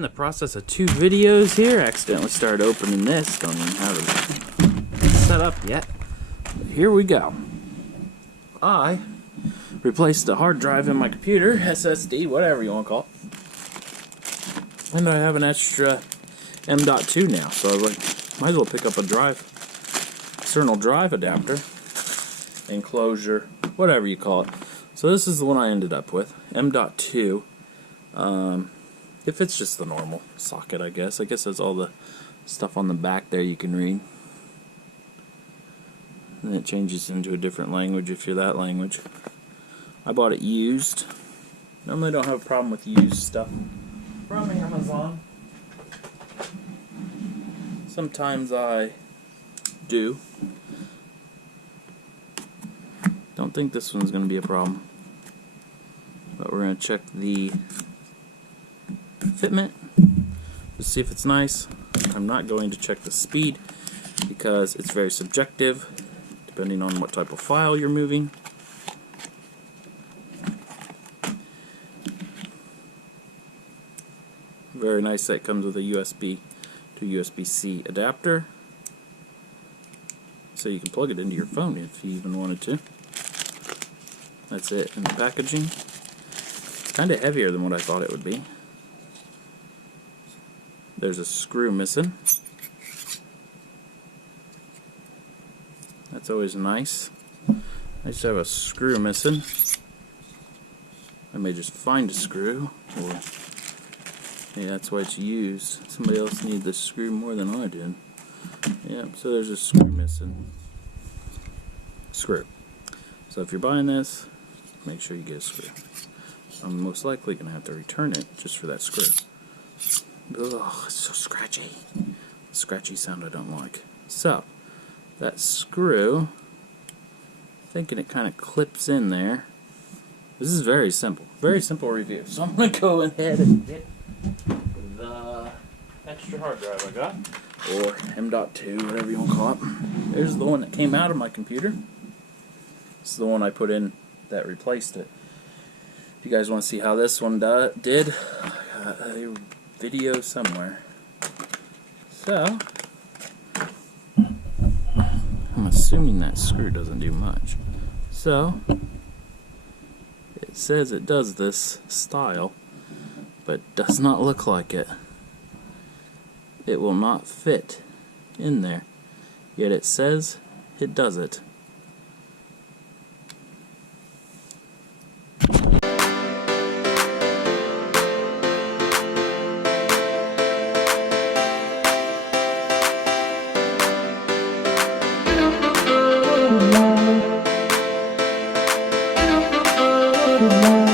in the process of 2 videos here. Accidentally started opening this. Don't even have it set up yet. But here we go. I replaced the hard drive in my computer, SSD, whatever you want to call it. And I have an extra M.2 now, so I was like, might as well pick up a external drive adapter, enclosure, whatever you call it. So this is the one I ended up with, M.2. If it's just the normal socket, I guess. There's all the stuff on the back there you can read. And it changes into a different language if you're that language. I bought it used. Normally don't have a problem with used stuff from Amazon. Sometimes I do. Don't think this one's going to be a problem. But we're going to check the fitment to see if it's nice. I'm not going to check the speed because it's very subjective depending on what type of file you're moving. Very nice that it comes with a USB to USB-C adapter, so you can plug it into your phone if you even wanted to. That's it in the packaging. It's kind of heavier than what I thought it would be. There's a screw missing. That's always nice. Nice to have a screw missing. I may just find a screw, or yeah, that's why it's used. Somebody else needed the screw more than I did. Yeah, so there's a screw missing. Screw. So if you're buying this, make sure you get a screw. I'm most likely going to have to return it just for that screw. Ugh, it's so scratchy. Scratchy sound I don't like. So, that screw, thinking it kind of clips in there. This is very simple. Very simple review. So I'm going to go ahead and get the extra hard drive I got, or M.2, whatever you want to call it. There's the one that came out of my computer. This is the one I put in that replaced it. If you guys want to see how this one did, I got a video somewhere. So, I'm assuming that screw doesn't do much. So, it says it does this style, but does not look like it. It will not fit in there, yet it says it does it. Thank you.